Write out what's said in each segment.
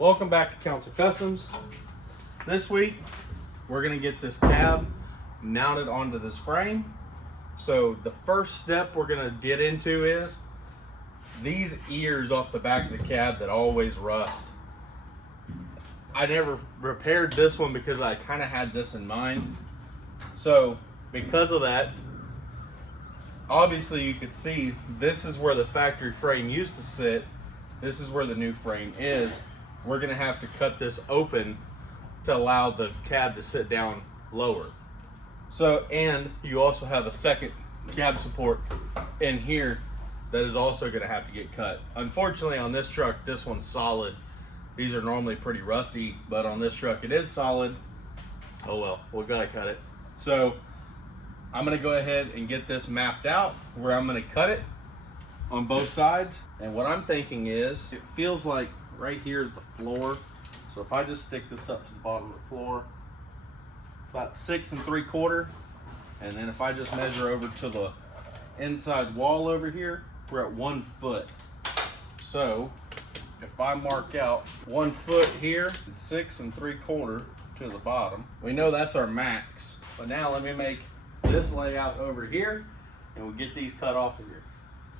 Welcome back to Counsil Customs. This week, we're gonna get this cab mounted onto this frame. So the first step we're gonna get into is these ears off the back of the cab that always rust. I never repaired this one because I kind of had this in mind. So because of that, obviously you could see this is where the factory frame used to sit. This is where the new frame is. We're gonna have to cut this open to allow the cab to sit down lower. So, and you also have a second cab support in here that is also gonna have to get cut. Unfortunately on this truck, this one's solid. These are normally pretty rusty, but on this truck it is solid. Oh well, we gotta cut it. So I'm gonna go ahead and get this mapped out where I'm gonna cut it on both sides. And what I'm thinking is, it feels like right here is the floor. So if I just stick this up to the bottom of the floor, about 6 3/4, and then if I just measure over to the inside wall over here, we're at 1 foot. So if I mark out 1 foot here, 6 3/4 to the bottom, we know that's our max. But now let me make this layout over here, and we'll get these cut off of here.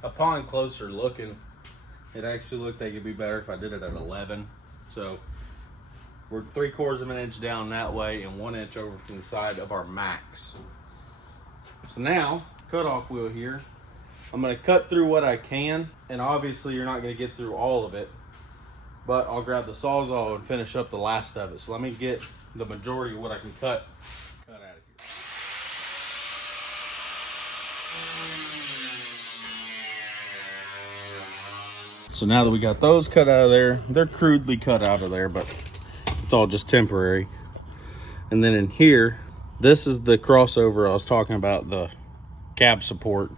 Upon closer looking, it actually looked like it'd be better if I did it at 11. So we're 3/4 of an inch down that way and 1 inch over from the side of our max. So now, cutoff wheel here, I'm gonna cut through what I can, and obviously you're not gonna get through all of it, but I'll grab the Sawzall and finish up the last of it. So let me get the majority of what I can cut out of here. So now that we got those cut out of there, they're crudely cut out of there, but it's all just temporary. And then in here, this is the crossover I was talking about, the cab support.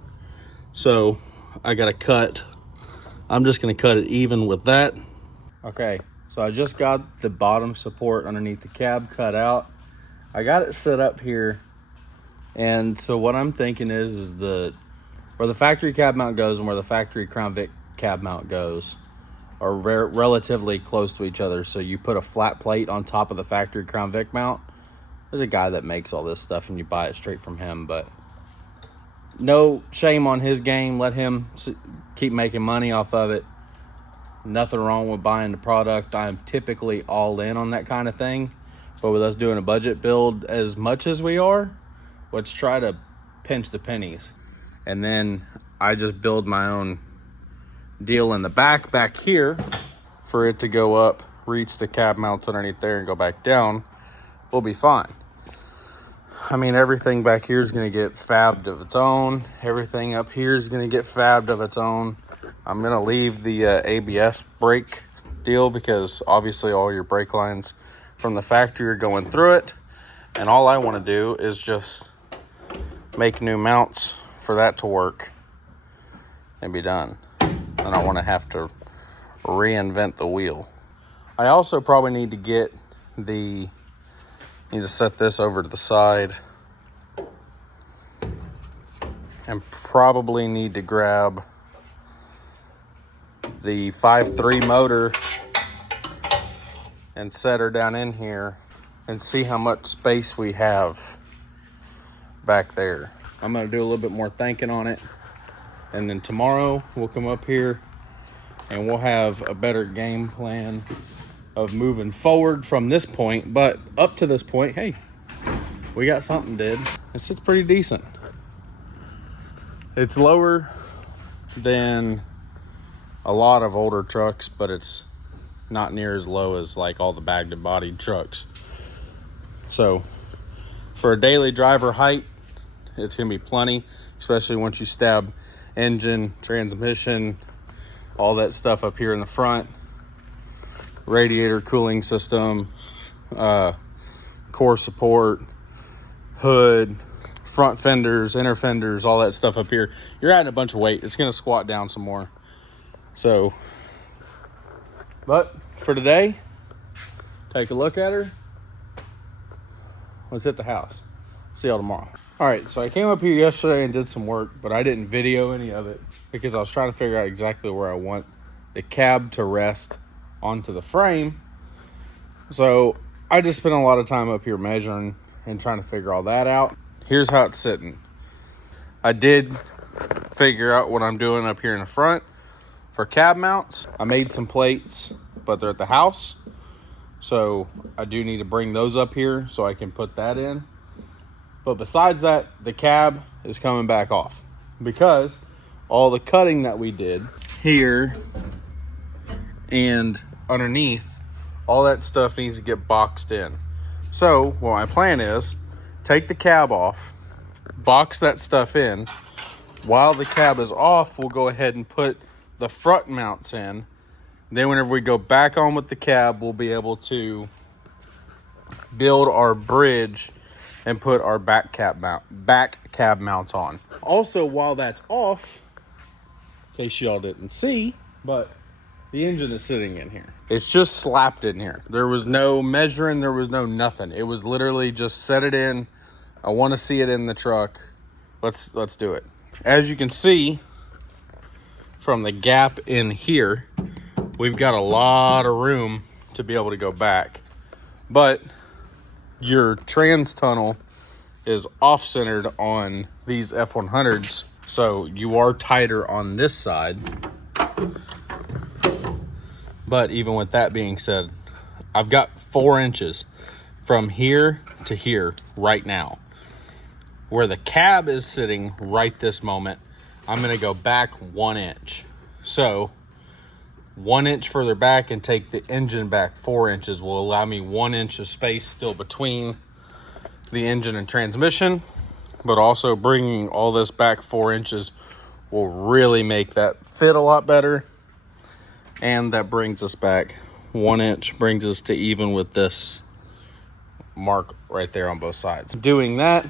So I got to cut, I'm just going to cut it even with that. Okay, so I just got the bottom support underneath the cab cut out. I got it set up here. And so what I'm thinking is where the factory cab mount goes and where the factory Crown Vic cab mount goes are relatively close to each other. So you put a flat plate on top of the factory Crown Vic mount. There's a guy that makes all this stuff and you buy it straight from him, but no shame on his game. Let him keep making money off of it. Nothing wrong with buying the product. I'm typically all in on that kind of thing, but with us doing a budget build as much as we are, let's try to pinch the pennies. And then I just build my own deal in the back here for it to go up, reach the cab mounts underneath there and go back down. We'll be fine. I mean, everything back here is going to get fabbed of its own. Everything up here is going to get fabbed of its own. I'm going to leave the ABS brake deal because obviously all your brake lines from the factory are going through it. And all I want to do is just make new mounts for that to work and be done. I don't want to have to reinvent the wheel. I also probably need to set this over to the side and probably need to grab the 5.3 motor and set her down in here and see how much space we have back there. I'm going to do a little bit more thinking on it. And then tomorrow we'll come up here and we'll have a better game plan of moving forward from this point. But up to this point, hey, we got something did. This is pretty decent. It's lower than a lot of older trucks, but it's not near as low as like all the bagged and bodied trucks. So for a daily driver height, it's gonna be plenty, especially once you stab engine, transmission, all that stuff up here in the front, radiator cooling system, core support, hood, front fenders, inner fenders, all that stuff up here. You're adding a bunch of weight. It's gonna squat down some more. So, but for today, take a look at her. Let's hit the house. See y'all tomorrow. All right, so I came up here yesterday and did some work, but I didn't video any of it because I was trying to figure out exactly where I want the cab to rest onto the frame So I just spent a lot of time up here measuring and trying to figure all that out. Here's how it's sitting. I did figure out what I'm doing up here in the front for cab mounts. I made some plates, but they're at the house. So I do need to bring those up here so I can put that in. But besides that, the cab is coming back off because all the cutting that we did here and underneath, all that stuff needs to get boxed in. So what my plan is, take the cab off, box that stuff in. While the cab is off, we'll go ahead and put the front mounts in. Then whenever we go back on with the cab, we'll be able to build our bridge and put our back cab mount on. Also, while that's off, in case y'all didn't see, but the engine is sitting in here. It's just slapped in here. There was no measuring, there was no nothing. It was literally just set it in. I want to see it in the truck. Let's do it. As you can see from the gap in here, we've got a lot of room to be able to go back. But your trans tunnel is off-centered on these F100s, so you are tighter on this side. But even with that being said, I've got 4 inches from here to here right now. Where the cab is sitting right this moment, I'm going to go back 1 inch. So 1 inch further back and take the engine back 4 inches will allow me 1 inch of space still between the engine and transmission, but also bringing all this back 4 inches will really make that fit a lot better. And that brings us back 1 inch, brings us to even with this mark right there on both sides. Doing that,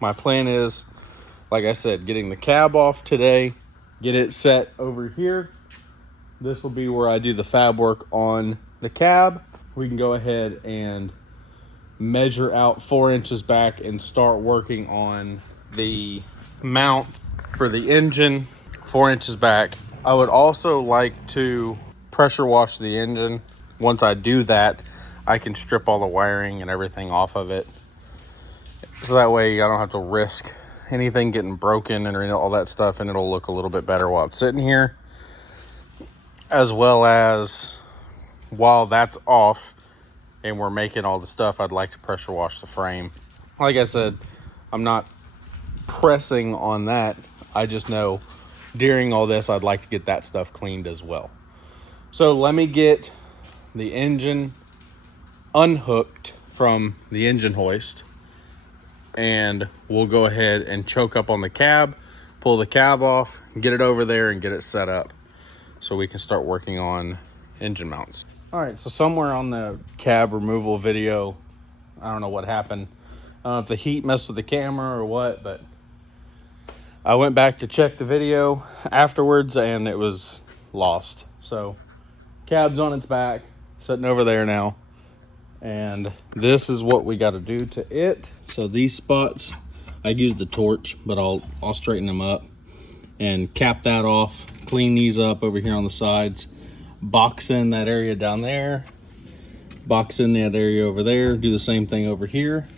my plan is, like I said, getting the cab off today, get it set over here. This will be where I do the fab work on the cab. We can go ahead and measure out 4 inches back and start working on the mount for the engine 4 inches back. I would also like to pressure wash the engine. Once I do that, I can strip all the wiring and everything off of it. So that way I don't have to risk anything getting broken and all that stuff, and it'll look a little bit better while it's sitting here. As well as while that's off and we're making all the stuff, I'd like to pressure wash the frame. Like I said, I'm not pressing on that. I just know during all this, I'd like to get that stuff cleaned as well. So let me get the engine unhooked from the engine hoist, and we'll go ahead and choke up on the cab, pull the cab off, get it over there and get it set up so we can start working on engine mounts. All right, so somewhere on the cab removal video, I don't know what happened. I don't know if the heat messed with the camera or what, but I went back to check the video afterwards and it was lost. So cab's on its back, sitting over there now. And this is what we got to do to it. So these spots, I used the torch, but I'll straighten them up and cap that off, clean these up over here on the sides, box in that area down there, box in that area over there, do the same thing over here.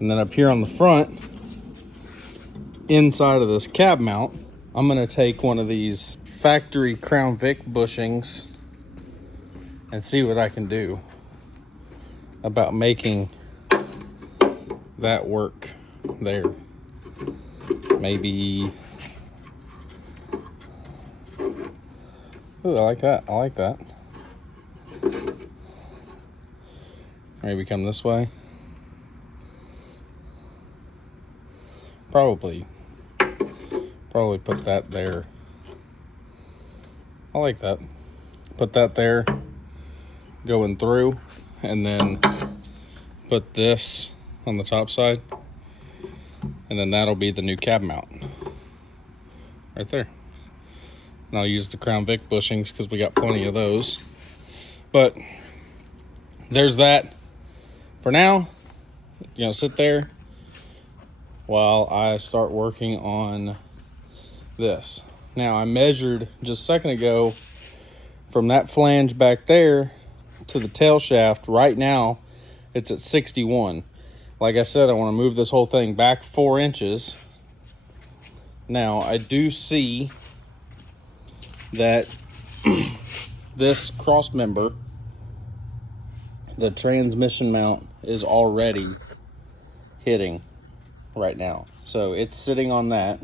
And then up here on the front, inside of this cab mount, I'm gonna take one of these factory Crown Vic bushings and see what I can do about making that work there. Maybe, ooh, I like that, I like that. Maybe come this way. Probably put that there. I like that. Put that there, going through, and then put this on the top side, and then that'll be the new cab mount right there. And I'll use the Crown Vic bushings because we got plenty of those. But there's that for now. You know, sit there while I start working on this. Now I measured just a second ago from that flange back there to the tail shaft, right now it's at 61. Like I said, I want to move this whole thing back 4 inches. Now I do see that this cross member, the transmission mount, is already hitting right now. So it's sitting on that.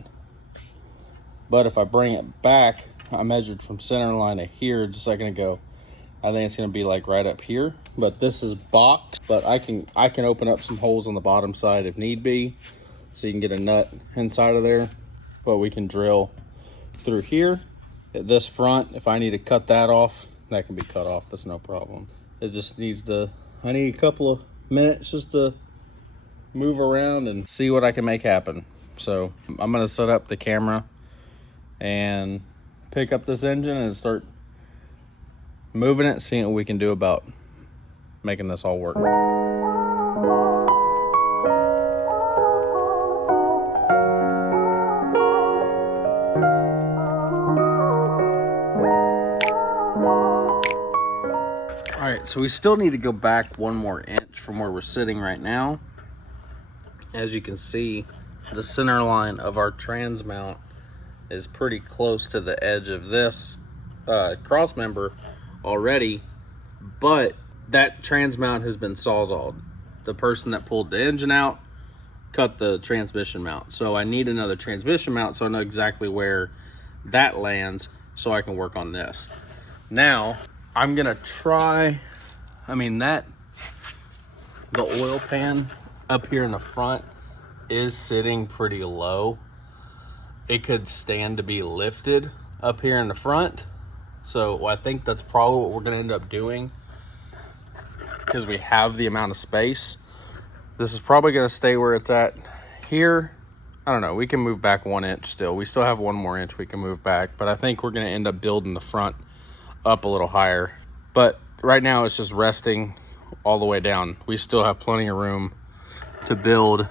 But if I bring it back, I measured from center line to here just a second ago. I think it's going to be like right up here. But this is boxed. But I can open up some holes on the bottom side if need be, so you can get a nut inside of there. But we can drill through here. At this front, if I need to cut that off, that can be cut off. That's no problem. It just needs to, I need a couple of minutes just to move around and see what I can make happen. So I'm going to set up the camera and pick up this engine and start moving it, seeing what we can do about making this all work. All right, so we still need to go back 1 more inch from where we're sitting right now. As you can see, the center line of our trans mount is pretty close to the edge of this cross member already, but that trans mount has been sawzalled. The person that pulled the engine out cut the transmission mount. So I need another transmission mount so I know exactly where that lands so I can work on this. Now, I'm gonna try, the oil pan up here in the front is sitting pretty low. It could stand to be lifted up here in the front. So I think that's probably what we're gonna end up doing, because we have the amount of space. This is probably gonna stay where it's at here. I don't know, we can move back 1 inch still. We still have 1 more inch we can move back, but I think we're gonna end up building the front up a little higher. But right now it's just resting all the way down. We still have plenty of room to build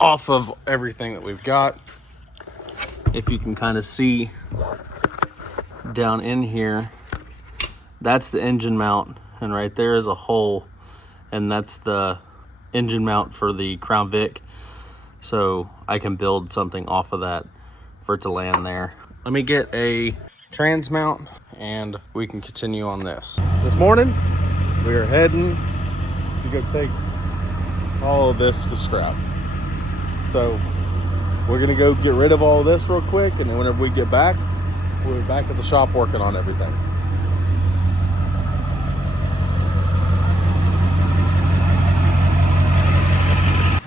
off of everything that we've got. If you can kind of see down in here, that's the engine mount, and right there is a hole, and that's the engine mount for the Crown Vic. So I can build something off of that for it to land there. Let me get a trans mount and we can continue on this. This morning we are heading to go take all of this to scrap. So we're gonna go get rid of all of this real quick, and then whenever we get back, we'll be back at the shop working on everything.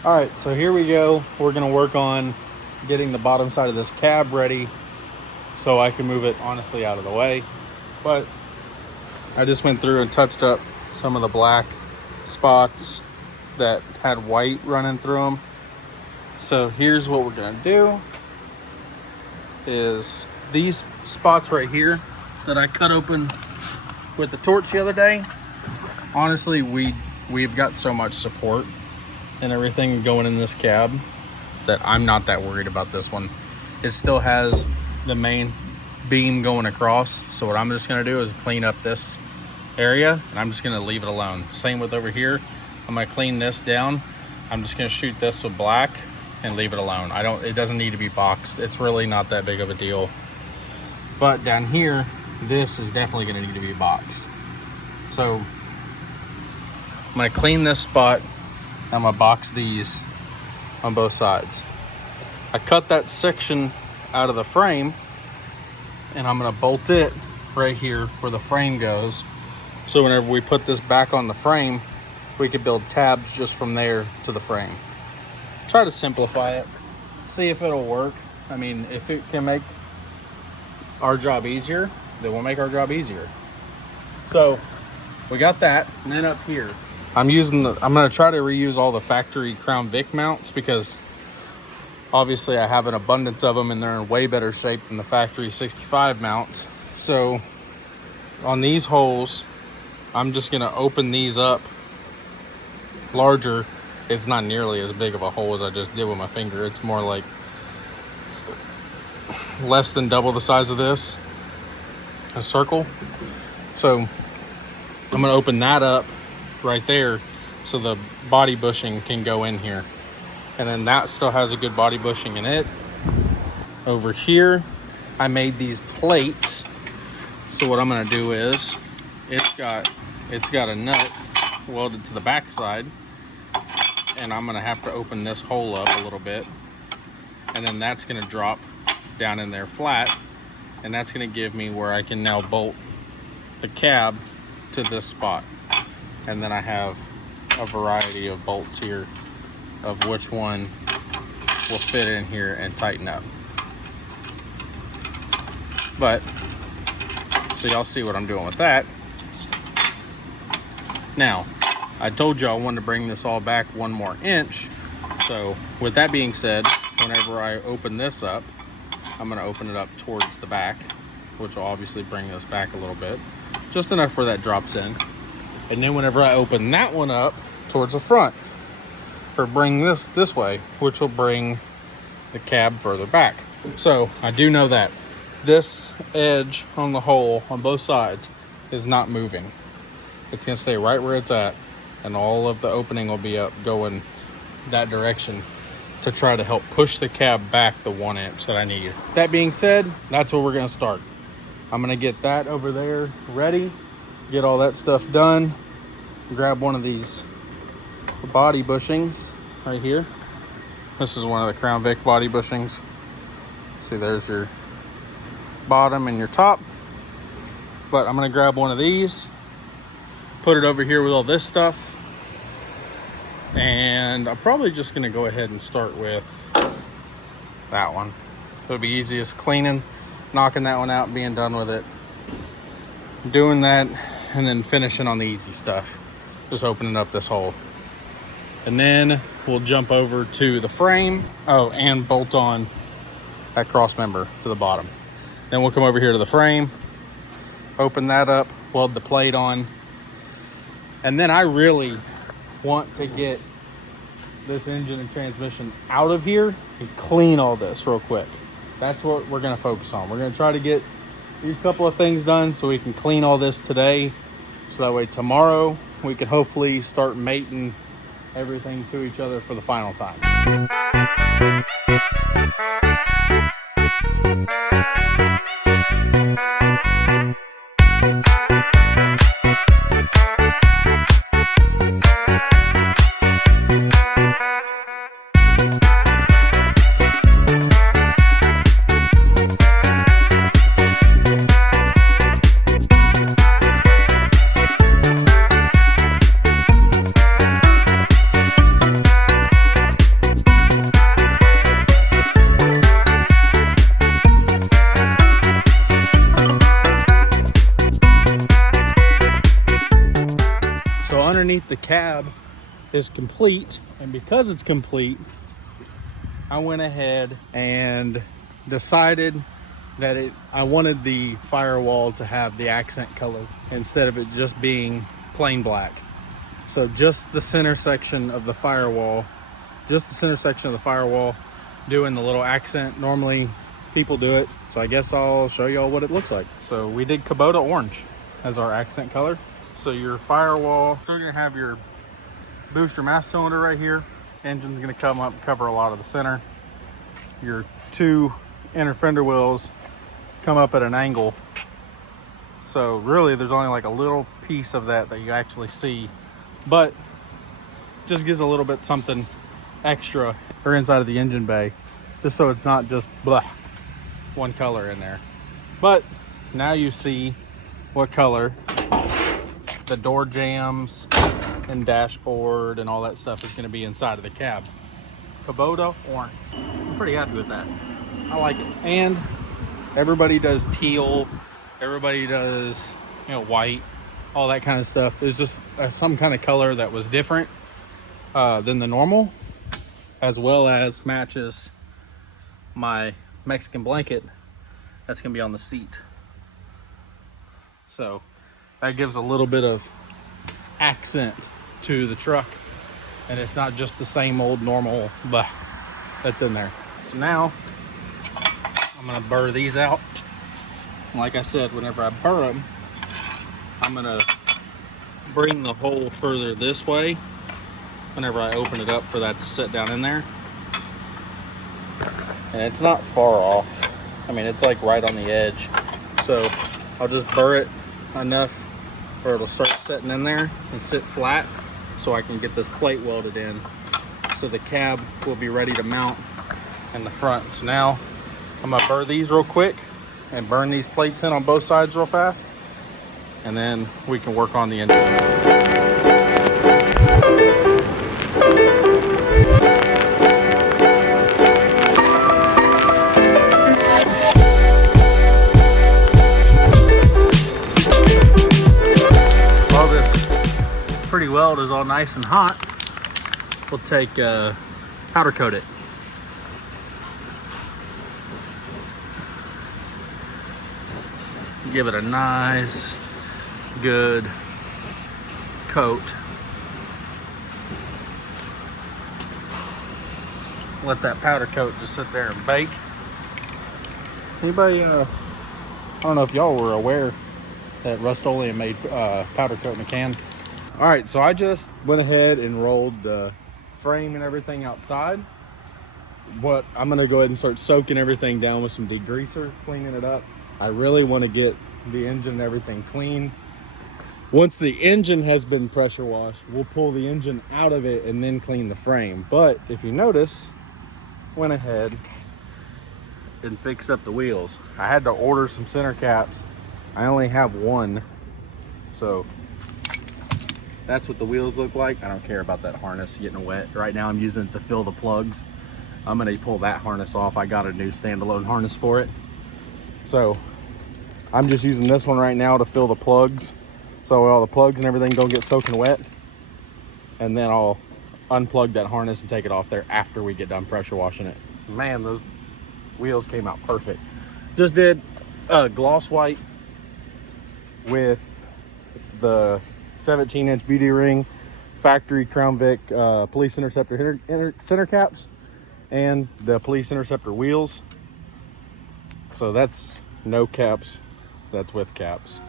All right, so here we go. We're gonna work on getting the bottom side of this cab ready so I can move it honestly out of the way. But I just went through and touched up some of the black spots that had white running through them. So here's what we're gonna do is these spots right here that I cut open with the torch the other day, honestly, we've got so much support and everything going in this cab that I'm not that worried about this one. It still has the main beam going across. So what I'm just gonna do is clean up this area, and I'm just gonna leave it alone. Same with over here. I'm gonna clean this down. I'm just gonna shoot this with black and leave it alone. It doesn't need to be boxed. It's really not that big of a deal. But down here, this is definitely gonna need to be boxed. So I'm gonna clean this spot. I'm gonna box these on both sides. I cut that section out of the frame, and I'm gonna bolt it right here where the frame goes. So whenever we put this back on the frame, we could build tabs just from there to the frame. Try to simplify it, see if it'll work. If it can make our job easier, then we'll make our job easier. So we got that, and then up here, I'm gonna try to reuse all the factory Crown Vic mounts, because obviously I have an abundance of them and they're in way better shape than the factory 65 mounts. So on these holes, I'm just gonna open these up larger. It's not nearly as big of a hole as I just did with my finger. It's more like less than double the size of this, a circle. So I'm gonna open that up right there so the body bushing can go in here. And then that still has a good body bushing in it. Over here, I made these plates. So what I'm gonna do is, it's got a nut welded to the back side, and I'm gonna have to open this hole up a little bit, and then that's gonna drop down in there flat, and that's gonna give me where I can now bolt the cab to this spot. And then I have a variety of bolts here of which one will fit in here and tighten up. But so y'all see what I'm doing with that. Now, I told you I wanted to bring this all back 1 more inch. So with that being said, whenever I open this up, I'm gonna open it up towards the back, which will obviously bring this back a little bit, just enough where that drops in. And then whenever I open that one up towards the front, or bring this way, which will bring the cab further back. So I do know that this edge on the hole on both sides is not moving. It's gonna stay right where it's at, and all of the opening will be up going that direction to try to help push the cab back the 1 inch that I need. That being said, that's where we're gonna start. I'm gonna get that over there ready, get all that stuff done, grab one of these body bushings right here. This is one of the Crown Vic body bushings. See, there's your bottom and your top. But I'm gonna grab one of these, put it over here with all this stuff, and I'm probably just gonna go ahead and start with that one. It'll be easiest cleaning, knocking that one out and being done with it. Doing that and then finishing on the easy stuff. Just opening up this hole. And then we'll jump over to the frame. Oh, and bolt on that cross member to the bottom. Then we'll come over here to the frame, open that up, weld the plate on. And then I really want to get this engine and transmission out of here and clean all this real quick. That's what we're gonna focus on. We're gonna try to get these couple of things done so we can clean all this today. So that way tomorrow we can hopefully start mating everything to each other for the final time. Underneath the cab is complete, and because it's complete, I went ahead and decided that I wanted the firewall to have the accent color instead of it just being plain black. So just the center section of the firewall, doing the little accent. Normally people do it, so I guess I'll show y'all what it looks like. So we did Kubota orange as our accent color. So your firewall, you're gonna have your booster mass cylinder right here. Engine's gonna come up, cover a lot of the center. Your 2 inner fender wheels come up at an angle. So really there's only like a little piece of that you actually see, but just gives a little bit something extra or inside of the engine bay, just so it's not just blah, one color in there. But now you see what color the door jambs and dashboard and all that stuff is going to be inside of the cab. Kubota orange. I'm pretty happy with that. I like it. And everybody does teal, everybody does, white, all that kind of stuff. It's just some kind of color that was different than the normal, as well as matches my Mexican blanket that's going to be on the seat. So that gives a little bit of accent to the truck, and it's not just the same old normal blah that's in there. So now I'm gonna burr these out. Like I said, whenever I burr them, I'm gonna bring the hole further this way whenever I open it up for that to sit down in there. And it's not far off. I mean, it's like right on the edge. So I'll just burr it enough where it'll start sitting in there and sit flat so I can get this plate welded in. So the cab will be ready to mount in the front. So now I'm gonna burr these real quick and burn these plates in on both sides real fast. And then we can work on the engine. Pretty weld is all nice and hot, we'll take powder coat it. Give it a nice good coat. Let that powder coat just sit there and bake. Anybody I don't know if y'all were aware that Rust-Oleum made powder coat in a can. All right, so I just went ahead and rolled the frame and everything outside. But I'm gonna go ahead and start soaking everything down with some degreaser, cleaning it up. I really want to get the engine and everything clean. Once the engine has been pressure washed, we'll pull the engine out of it and then clean the frame. But if you notice, went ahead and fixed up the wheels. I had to order some center caps. I only have one, so that's what the wheels look like. I don't care about that harness getting wet. Right now I'm using it to fill the plugs. I'm gonna pull that harness off. I got a new standalone harness for it. So I'm just using this one right now to fill the plugs, so all the plugs and everything don't get soaking wet. And then I'll unplug that harness and take it off there after we get done pressure washing it. Man, those wheels came out perfect. Just did a gloss white with the 17-inch beauty ring, factory Crown Vic police interceptor center caps, and the police interceptor wheels. So that's no caps, that's with caps.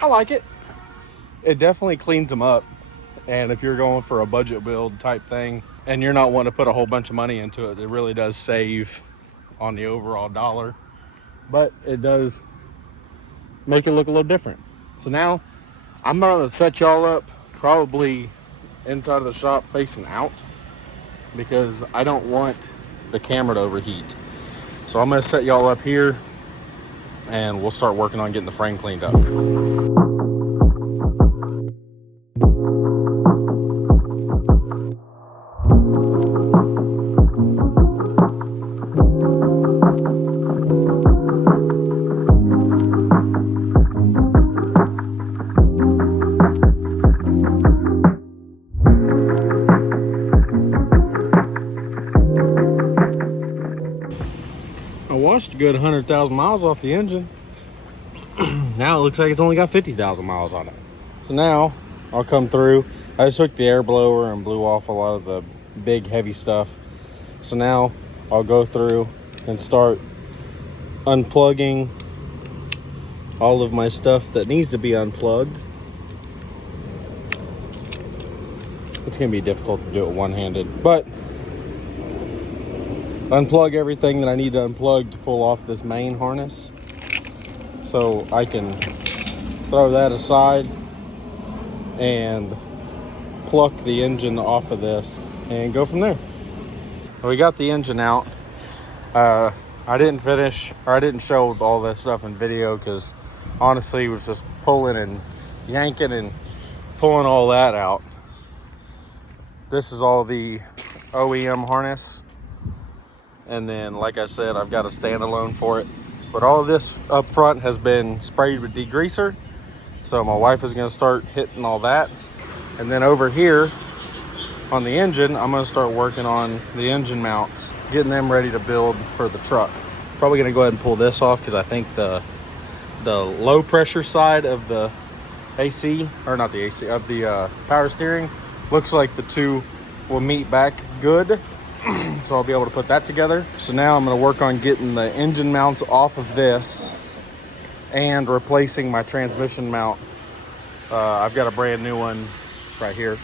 I like it. It definitely cleans them up. And if you're going for a budget build type thing and you're not wanting to put a whole bunch of money into it, it really does save on the overall dollar, but it does make it look a little different. So now I'm gonna set y'all up probably inside of the shop facing out, because I don't want the camera to overheat. So I'm gonna set y'all up here and we'll start working on getting the frame cleaned up. A good 100,000 miles off the engine. Now it looks like it's only got 50,000 miles on it. So now I'll come through. I just took the air blower and blew off a lot of the big heavy stuff. So now I'll go through and start unplugging all of my stuff that needs to be unplugged. It's gonna be difficult to do it one-handed, but unplug everything that I need to unplug to pull off this main harness, so I can throw that aside and pluck the engine off of this and go from there. We got the engine out. I didn't finish, or I didn't show all that stuff in video because honestly it was just pulling and yanking and pulling all that out. This is all the OEM harness. And then, like I said, I've got a standalone for it. But all of this up front has been sprayed with degreaser. So my wife is gonna start hitting all that. And then over here on the engine, I'm gonna start working on the engine mounts, getting them ready to build for the truck. Probably gonna go ahead and pull this off because I think the low pressure side of the AC, or not the AC, of the power steering, looks like the two will meet back good. So I'll be able to put that together. So now I'm going to work on getting the engine mounts off of this and replacing my transmission mount I've got a brand new one right here.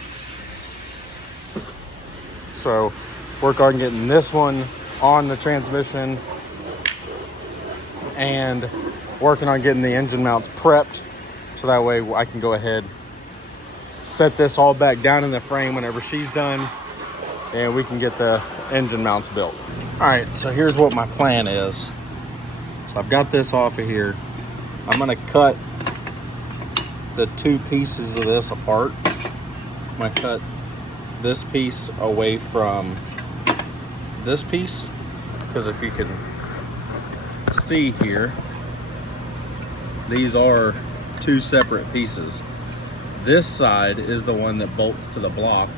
So work on getting this one on the transmission and working on getting the engine mounts prepped so that way I can go ahead, set this all back down in the frame whenever she's done, and we can get the engine mounts built. All right, so here's what my plan is. So I've got this off of here. I'm gonna cut the two pieces of this apart. I'm gonna cut this piece away from this piece, because if you can see here, these are two separate pieces. This side is the one that bolts to the block,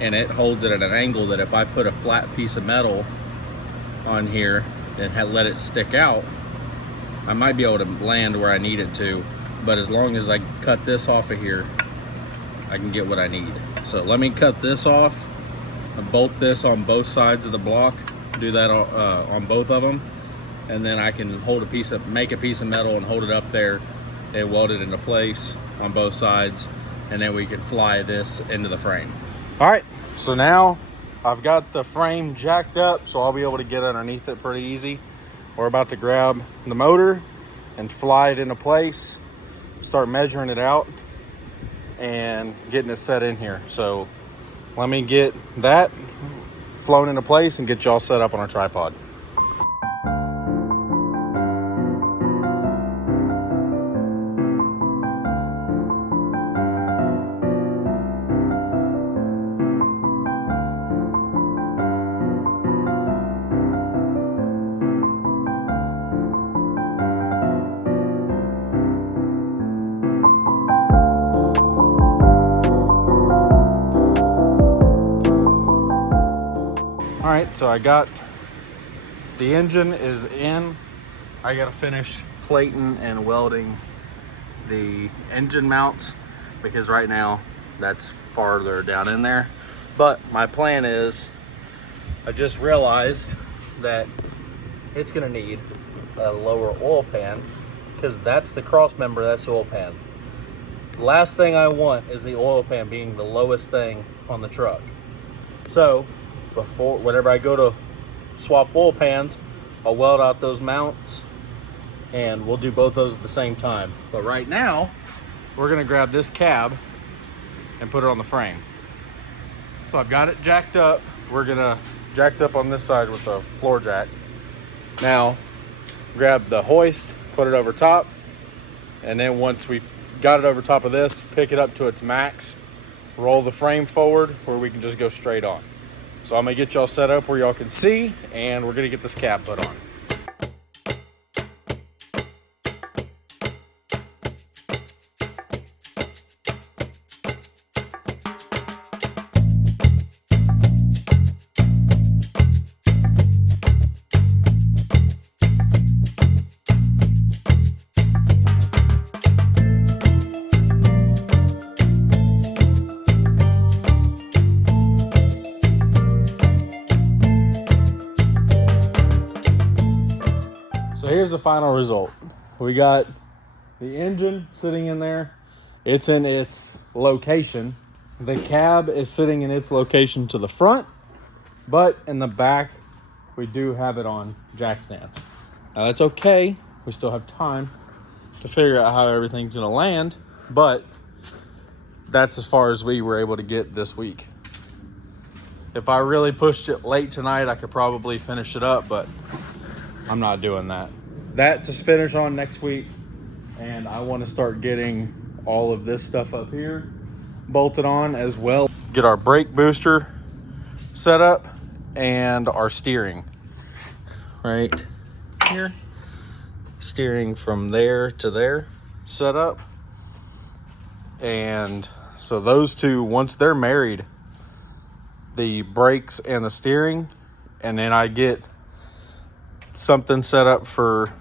and it holds it at an angle that if I put a flat piece of metal on here and let it stick out, I might be able to land where I need it to. But as long as I cut this off of here, I can get what I need. So let me cut this off and bolt this on both sides of the block, do that on both of them, and then I can make a piece of metal and hold it up there and weld it into place on both sides, and then we can fly this into the frame. All right, so now I've got the frame jacked up, so I'll be able to get underneath it pretty easy. We're about to grab the motor and fly it into place, start measuring it out and getting it set in here. So let me get that flown into place and get y'all set up on our tripod. All right, so I got the engine is in. I gotta finish plating and welding the engine mounts because right now that's farther down in there. But my plan is, I just realized that it's gonna need a lower oil pan because that's the cross member, that's the oil pan. The last thing I want is the oil pan being the lowest thing on the truck. So whenever I go to swap oil pans, I'll weld out those mounts and we'll do both those at the same time. But right now, we're gonna grab this cab and put it on the frame. So I've got it jacked up. We're gonna jacked up on this side with the floor jack. Now, grab the hoist, put it over top, and then once we got it over top of this, pick it up to its max, roll the frame forward where we can just go straight on. So I'm gonna get y'all set up where y'all can see, and we're gonna get this cab put on. So here's the final result. We got the engine sitting in there. It's in its location. The cab is sitting in its location to the front, but in the back, we do have it on jack stands. Now that's okay. We still have time to figure out how everything's gonna land, but that's as far as we were able to get this week. If I really pushed it late tonight, I could probably finish it up, but I'm not doing that. That's to finish on next week, and I want to start getting all of this stuff up here bolted on as well. Get our brake booster set up and our steering right here. Steering from there to there set up. And so those two, once they're married, the brakes and the steering, and then I get something set up for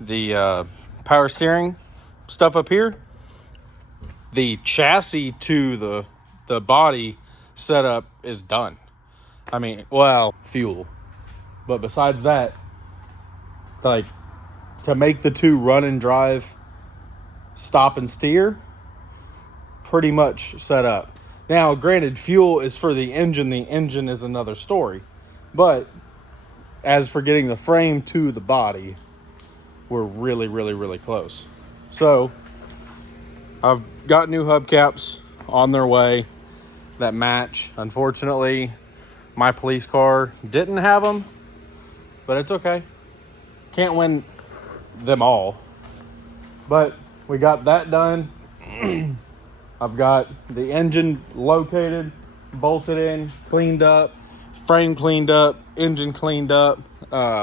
the power steering stuff up here, the chassis to the body setup is done. I mean, well, fuel, but besides that, like, to make the two run and drive stop and steer, pretty much set up. Now, granted, fuel is for the engine. The engine is another story. But as for getting the frame to the body, we're really, really, really close. So I've got new hubcaps on their way that match. Unfortunately, my police car didn't have them, but it's okay. Can't win them all. But we got that done. I've got the engine located, bolted in, cleaned up, frame cleaned up, engine cleaned up,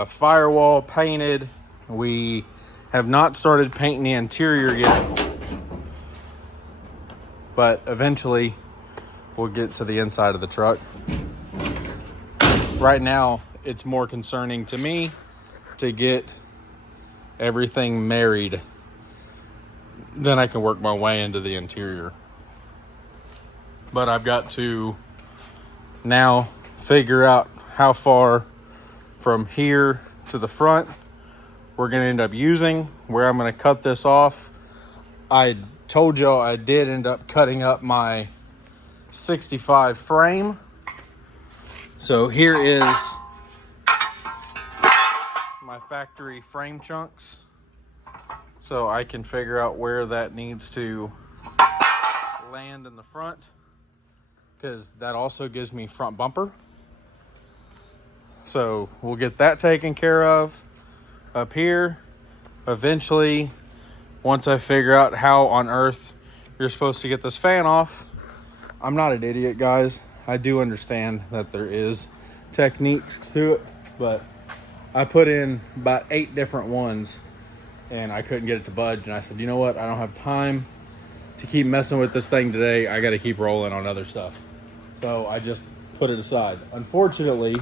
firewall painted. We have not started painting the interior yet, but eventually we'll get to the inside of the truck. Right now, it's more concerning to me to get everything married. Then I can work my way into the interior. But I've got to now figure out how far from here to the front we're going to end up using, where I'm going to cut this off. I told y'all I did end up cutting up my 65 frame. So here is my factory frame chunks. So I can figure out where that needs to land in the front, because that also gives me front bumper. So we'll get that taken care of up here. Eventually, once I figure out how on earth you're supposed to get this fan off. I'm not an idiot, guys. I do understand that there is techniques to it, but I put in about 8 different ones and I couldn't get it to budge. And I said, you know what? I don't have time to keep messing with this thing today. I got to keep rolling on other stuff. So I just put it aside. Unfortunately,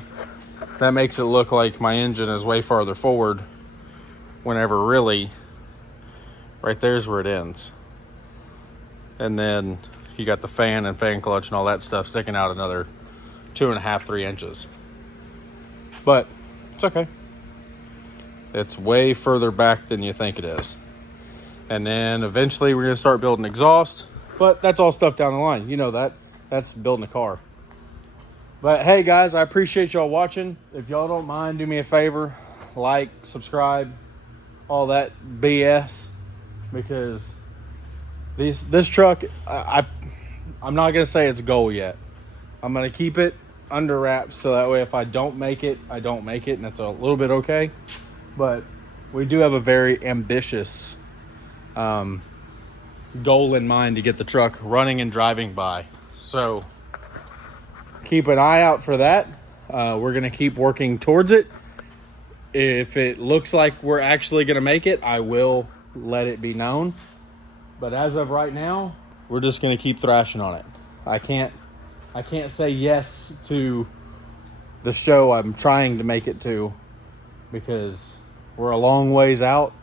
that makes it look like my engine is way farther forward, whenever really right there's where it ends. And then you got the fan and fan clutch and all that stuff sticking out another 2.5, 3 inches. But it's okay. It's way further back than you think it is. And then eventually we're going to start building exhaust. But that's all stuff down the line. You know that. That's building a car. But hey, guys, I appreciate y'all watching. If y'all don't mind, do me a favor. Like, subscribe, all that BS. Because this truck, I'm not going to say it's goal yet. I'm going to keep it under wraps so that way if I don't make it, I don't make it. And that's a little bit okay. But we do have a very ambitious goal in mind to get the truck running and driving by. So keep an eye out for that. We're going to keep working towards it. If it looks like we're actually going to make it, I will let it be known. But as of right now, we're just going to keep thrashing on it. I can't say yes to the show I'm trying to make it to, because we're a long ways out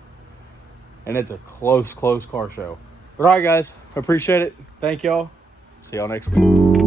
and it's a close car show. But all right, guys, appreciate it. Thank y'all. See y'all next week.